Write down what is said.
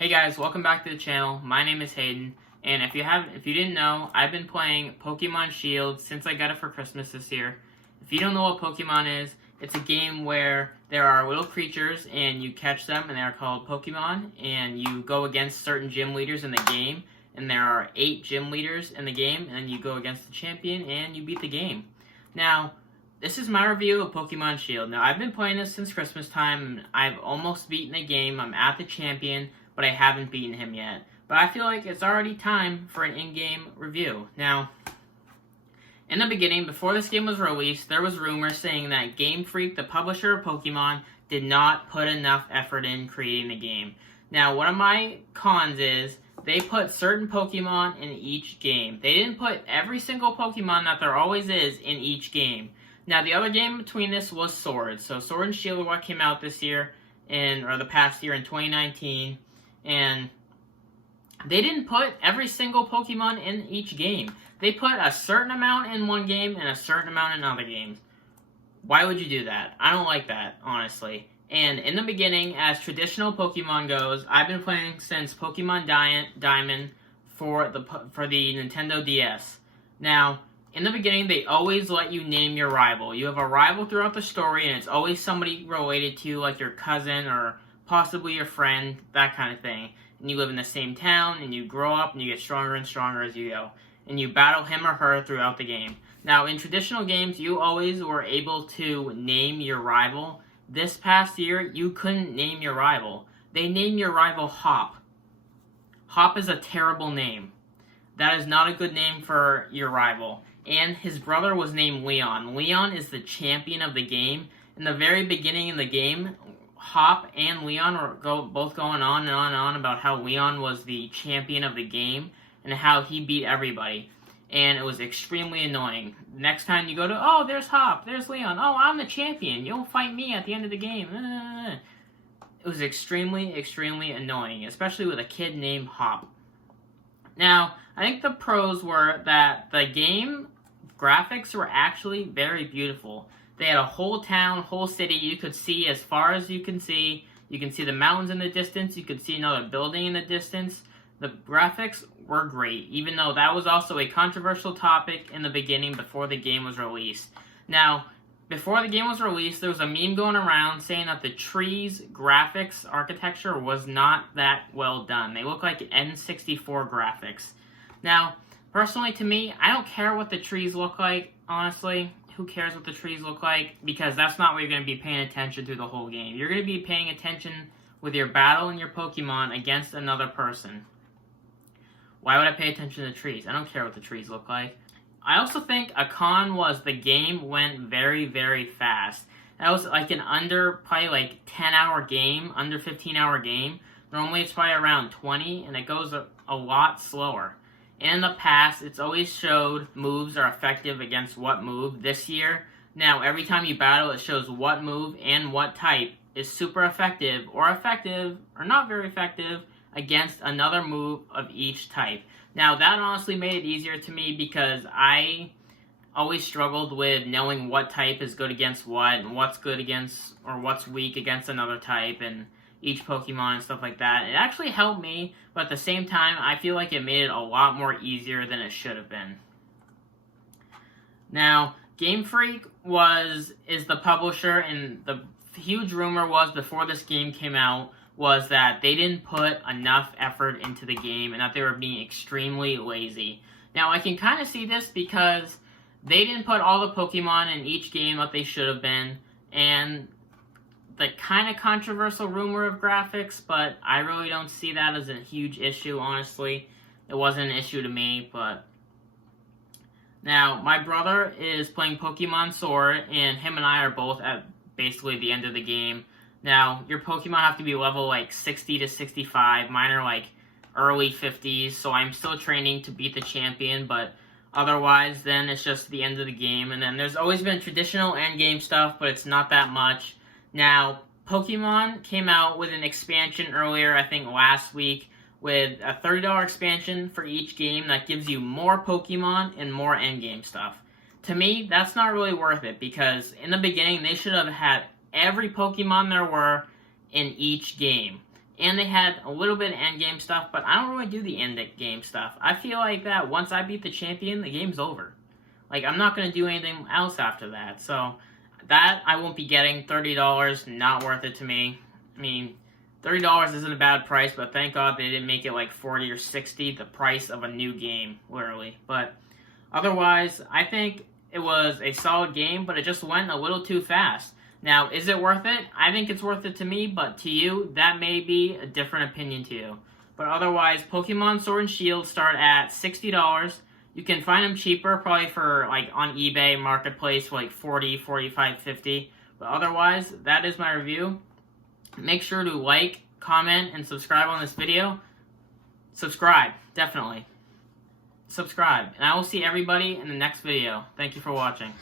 Hey guys, welcome back to the channel. My name is Hayden, and if you didn't know, I've been playing Pokemon Shield since I got it for Christmas this year. If you don't know what Pokemon is, it's a game where there are little creatures and you catch them and they are called Pokemon, and you go against certain gym leaders in the game, and there are 8 gym leaders in the game, and you go against the champion and you beat the game. Now, this is my review of Pokemon Shield. Now, I've been playing this since Christmas time, and I've almost beaten the game. I'm at the champion, but I haven't beaten him yet. But I feel like it's already time for an in-game review. Now, in the beginning, before this game was released, there was rumors saying that Game Freak, the publisher of Pokemon, did not put enough effort in creating the game. Now, one of my cons is they put certain Pokemon in each game. They didn't put every single Pokemon that there always is in each game. Now, the other game between this was Sword. So, Sword and Shield are what came out this year, or the past year in 2019. And they didn't put every single Pokemon in each game. They put a certain amount in one game and a certain amount in other games. Why would you do that? I don't like that, honestly. And in the beginning, as traditional Pokemon goes, I've been playing since Pokemon Diamond for the Nintendo DS. Now, in the beginning, they always let you name your rival. You have a rival throughout the story, and it's always somebody related to you, like your cousin or possibly your friend, that kind of thing. And you live in the same town, and you grow up, and you get stronger and stronger as you go. And you battle him or her throughout the game. Now, in traditional games, you always were able to name your rival. This past year, you couldn't name your rival. They named your rival Hop. Hop is a terrible name. That is not a good name for your rival. And his brother was named Leon. Leon is the champion of the game. In the very beginning of the game, Hop and Leon were both going on and on and on about how Leon was the champion of the game and how he beat everybody. And it was extremely annoying. Next time you go to, oh, there's Hop, there's Leon, oh, I'm the champion, you'll fight me at the end of the game. It was extremely, extremely annoying, especially with a kid named Hop. Now, I think the pros were that the game graphics were actually very beautiful. They had a whole town, whole city you could see as far as you can see. You can see the mountains in the distance. You could see another building in the distance. The graphics were great, even though that was also a controversial topic in the beginning before the game was released. Now, before the game was released, there was a meme going around saying that the trees' graphics architecture was not that well done. They look like N64 graphics. Now, personally to me, I don't care what the trees look like, honestly. Who cares what the trees look like? Because that's not what you're going to be paying attention to the whole game. You're going to be paying attention with your battle and your Pokemon against another person. Why would I pay attention to the trees? I don't care what the trees look like. I also think a con was the game went very, very fast. That was like an probably like 10-hour game, under 15-hour game. Normally it's probably around 20, and it goes a lot slower. In the past, it's always showed moves are effective against what move. This year, now every time you battle, it shows what move and what type is super effective or not very effective against another move of each type. Now, that honestly made it easier to me because I always struggled with knowing what type is good against what and what's good against or what's weak against another type and each Pokemon and stuff like that. It actually helped me, but at the same time, I feel like it made it a lot more easier than it should have been. Now, Game Freak is the publisher, and the huge rumor was before this game came out was that they didn't put enough effort into the game and that they were being extremely lazy. Now, I can kind of see this because they didn't put all the Pokemon in each game that they should have been, and the kind of controversial rumor of graphics, but I really don't see that as a huge issue, honestly. It wasn't an issue to me, but now, my brother is playing Pokemon Sword, and him and I are both at basically the end of the game. Now, your Pokemon have to be level like 60 to 65. Mine are like early 50s, so I'm still training to beat the champion, but otherwise, then it's just the end of the game. And then there's always been traditional endgame stuff, but it's not that much. Now, Pokemon came out with an expansion earlier, I think last week, with a $30 expansion for each game that gives you more Pokemon and more endgame stuff. To me, that's not really worth it, because in the beginning, they should have had every Pokemon there were in each game. and they had a little bit of endgame stuff, but I don't really do the endgame stuff. I feel like that once I beat the champion, the game's over. Like, I'm not going to do anything else after that. So, that I won't be getting. $30, not worth it to me. I mean, $30 isn't a bad price, but thank God they didn't make it like 40 or 60, the price of a new game, literally. But otherwise, I think it was a solid game, but it just went a little too fast. Now, is it worth it? I think it's worth it to me, but to you, that may be a different opinion to you. But otherwise, Pokemon Sword and Shield start at $60. You can find them cheaper, probably for, like, on eBay, Marketplace, for like $40, $45, $50. But otherwise, that is my review. Make sure to like, comment, and subscribe on this video. Subscribe, definitely. Subscribe. And I will see everybody in the next video. Thank you for watching.